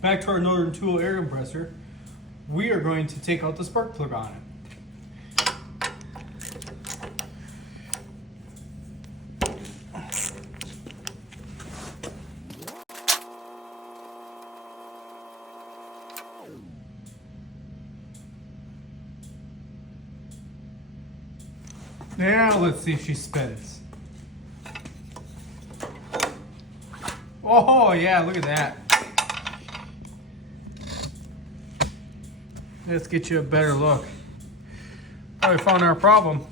back to our Northern Tool air compressor. We are going to take out the spark plug on it. Now let's see if she spins. Oh yeah, look at that. Let's get you a better look. Probably found our problem.